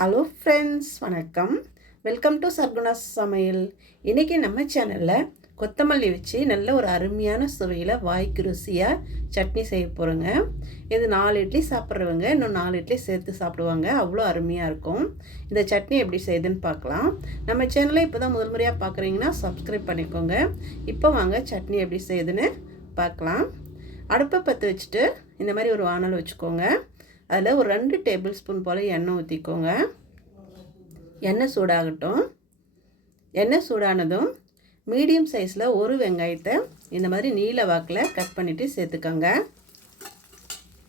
Hello friends, வணக்கம். Welcome to Sargunas சமையல். இன்றைக்கி நம்ம சேனலில் கொத்தமல்லி வச்சு நல்ல ஒரு அருமையான சுவையில் வாய்க்கு ருசியாக சட்னி செய்ய போகிறோங்க. இது 4 இட்லி சாப்பிட்றவங்க இன்னும் 4 இட்லி சேர்த்து சாப்பிடுவாங்க. அவ்வளோ அருமையாக இருக்கும். இந்த சட்னி எப்படி செய்யுதுன்னு பார்க்கலாம். நம்ம சேனலை இப்போ தான் முதல் முறையாக பார்க்குறீங்கன்னா சப்ஸ்கிரைப் பண்ணிக்கோங்க. இப்போ வாங்க சட்னி எப்படி செய்யுதுன்னு பார்க்கலாம். அடுப்பை பற்ற வச்சுட்டு இந்த மாதிரி ஒரு வானல் வச்சுக்கோங்க. அதில் ஒரு 2 டேபிள் ஸ்பூன் போல் எண்ணெய் ஊற்றிக்கோங்க. எண்ணெய் சூடாகட்டும். எண்ணெய் சூடானதும் மீடியம் சைஸில் ஒரு வெங்காயத்தை இந்த மாதிரி நீல வாக்கில் கட் பண்ணிவிட்டு சேர்த்துக்கோங்க.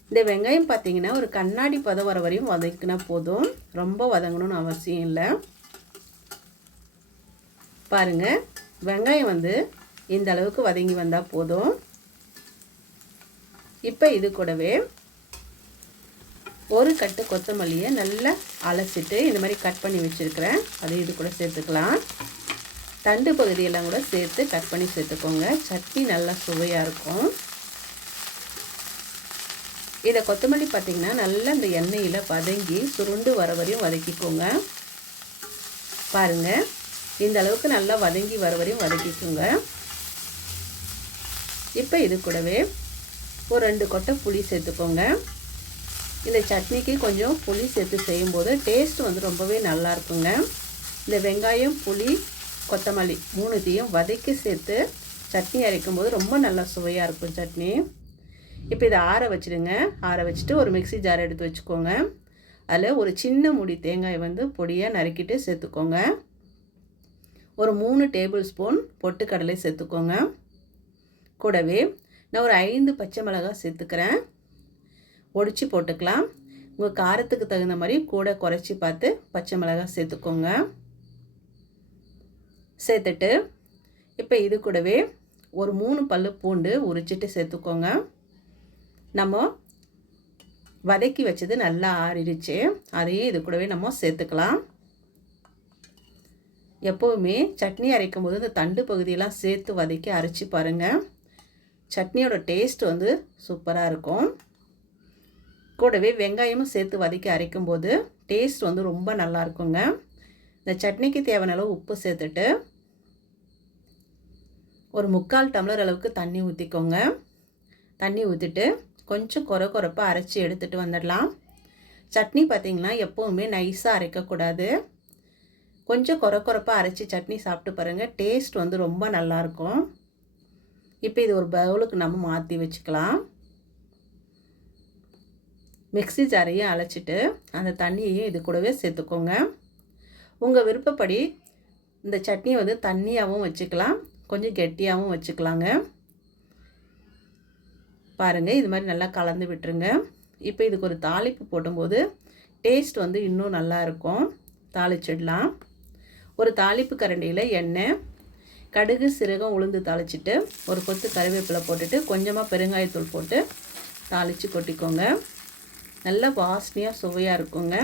இந்த வெங்காயம் பார்த்திங்கன்னா ஒரு கண்ணாடி பதம் வர வரையும் வதக்கினா போதும், ரொம்ப வதங்கணும்னு அவசியம் இல்லை. பாருங்கள், வெங்காயம் இந்த அளவுக்கு வதங்கி வந்தால் போதும். இப்போ இது கூடவே ஒரு கட்டு கொத்தமல்லியை நல்லா அலசிட்டு இந்த மாதிரி கட் பண்ணி வச்சுருக்கிறேன். அதை இது கூட சேர்த்துக்கலாம். தண்டு பகுதியெல்லாம் கூட சேர்த்து கட் பண்ணி சேர்த்துக்கோங்க. சட்னி நல்லா சுவையாக இருக்கும். இதை கொத்தமல்லி பார்த்திங்கன்னா நல்லா இந்த எண்ணெயில் வதங்கி சுருண்டு வர வரையும் வதக்கிக்கோங்க. பாருங்கள், இந்த அளவுக்கு நல்லா வதங்கி வர வரையும் வதக்கிக்கோங்க. இப்போ இது கூடவே ஒரு 2 கொட்டை புளி சேர்த்துக்கோங்க. இந்த சட்னிக்கு கொஞ்சம் புளி சேர்த்து செய்யும்போது டேஸ்ட் ரொம்பவே நல்லா இருக்குங்க. இந்த வெங்காயம், புளி, கொத்தமல்லி 3த்தையும் வதக்கி சேர்த்து சட்னி அரைக்கும்போது ரொம்ப நல்லா சுவையாக இருக்கும் சட்னி. இப்போ இதை ஆற வச்சுடுங்க. ஆற வச்சுட்டு ஒரு மிக்ஸி ஜார் எடுத்து வச்சுக்கோங்க. அதில் ஒரு சின்ன மூடி தேங்காய் பொடியாக நறுக்கிட்டு சேர்த்துக்கோங்க. ஒரு 3 டேபிள் ஸ்பூன் பொட்டுக்கடலை சேர்த்துக்கோங்க. கூடவே நான் ஒரு 5 பச்சை மிளகாய் சேர்த்துக்கிறேன். ஒடிச்சு போட்டுக்கலாம். உங்கள் காரத்துக்கு தகுந்த மாதிரி கூட குறைச்சி பார்த்து பச்சை மிளகாய் சேர்த்துக்கோங்க. சேர்த்துட்டு இப்போ இது கூடவே ஒரு 3 பல்லு பூண்டு உரிச்சிட்டு சேர்த்துக்கோங்க. நம்ம வதக்கி வச்சது நல்லா ஆறிடுச்சு. அதையும் இது கூடவே நம்ம சேர்த்துக்கலாம். எப்போவுமே சட்னி அரைக்கும் போது இந்த தண்டு பகுதியெல்லாம் சேர்த்து வதக்கி அரைச்சி பாருங்கள். சட்னியோட டேஸ்ட் சூப்பராக இருக்கும். கூடவே வெங்காயமும் சேர்த்து வதக்கி அரைக்கும்போது டேஸ்ட் ரொம்ப நல்லா இருக்குங்க. இந்த சட்னிக்கு தேவையான அளவு உப்பு சேர்த்துட்டு ஒரு 3/4 டம்ளர் அளவுக்கு தண்ணி ஊற்றிக்கோங்க. தண்ணி ஊற்றிட்டு கொஞ்சம் கொரப்பாக அரைச்சி எடுத்துகிட்டு வந்துடலாம். சட்னி பார்த்திங்கன்னா எப்போவுமே நைஸாக அரைக்கக்கூடாது. கொஞ்சம் கொரப்பாக அரைச்சி சட்னி சாப்பிட்டு பாருங்கள். டேஸ்ட் ரொம்ப நல்லாயிருக்கும். இப்போ இது ஒரு பவுலுக்கு நம்ம மாற்றி வச்சுக்கலாம். மிக்ஸி ஜாரையும் அழைச்சிட்டு அந்த தண்ணியையும் இது கூடவே சேர்த்துக்கோங்க. உங்கள் விருப்பப்படி இந்த சட்னியை தண்ணியாகவும் வச்சுக்கலாம், கொஞ்சம் கெட்டியாகவும் வச்சுக்கலாங்க. பாருங்கள், இது மாதிரி நல்லா கலந்து விட்டுருங்க. இப்போ இதுக்கு ஒரு தாளிப்பு போடும்போது டேஸ்ட் இன்னும் நல்லா இருக்கும். தாளிச்சிடலாம். ஒரு தாளிப்பு கரண்டியில் எண்ணெய், கடுகு, சீரகம், உளுந்து தாளிச்சிட்டு ஒரு கொத்து கறிவேப்பிலை போட்டுட்டு கொஞ்சமாக பெருங்காயத்தூள் போட்டு தாளித்து கொட்டிக்கோங்க. நல்லா வாசனையாக சுவையாக இருக்குங்க.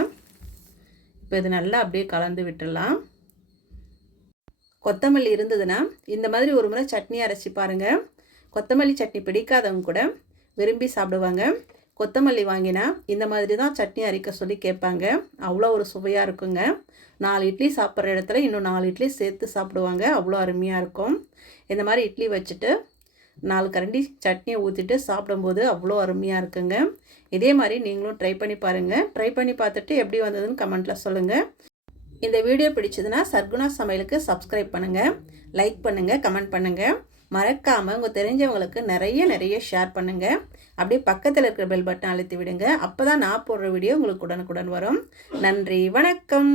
இப்போ இது நல்லா அப்படியே கலந்து விட்டுடலாம். கொத்தமல்லி இருந்ததுன்னா இந்த மாதிரி ஒரு முறை சட்னி அரைச்சி பாருங்கள். கொத்தமல்லி சட்னி பிடிக்காதவங்க கூட விரும்பி சாப்பிடுவாங்க. கொத்தமல்லி வாங்கினா இந்த மாதிரி தான் சட்னி அரைக்க சொல்லி கேட்பாங்க. அவ்வளோ ஒரு சுவையாக இருக்குங்க. 4 இட்லி சாப்பிட்ற இடத்துல இன்னும் 4 இட்லி சேர்த்து சாப்பிடுவாங்க. அவ்வளோ அருமையாக இருக்கும். இந்த மாதிரி இட்லி வச்சுட்டு 4 கரண்டி சட்னியை ஊற்றிட்டு சாப்பிடும்போது அவ்வளோ அருமையாக இருக்குங்க. இதே மாதிரி நீங்களும் ட்ரை பண்ணி பாருங்கள். ட்ரை பண்ணி பார்த்துட்டு எப்படி வந்ததுன்னு கமெண்ட்டில் சொல்லுங்கள். இந்த வீடியோ பிடிச்சதுன்னா சர்குணா சமையலுக்கு சப்ஸ்கிரைப் பண்ணுங்கள், லைக் பண்ணுங்கள், கமெண்ட் பண்ணுங்கள். மறக்காமல் உங்கள் தெரிஞ்சவங்களுக்கு நிறைய ஷேர் பண்ணுங்கள். அப்படியே பக்கத்தில் இருக்கிற பெல் பட்டன் அழுத்தி விடுங்க. அப்போ தான் நான் போடுற வீடியோ உங்களுக்கு உடனுக்குடன் வரும். நன்றி, வணக்கம்.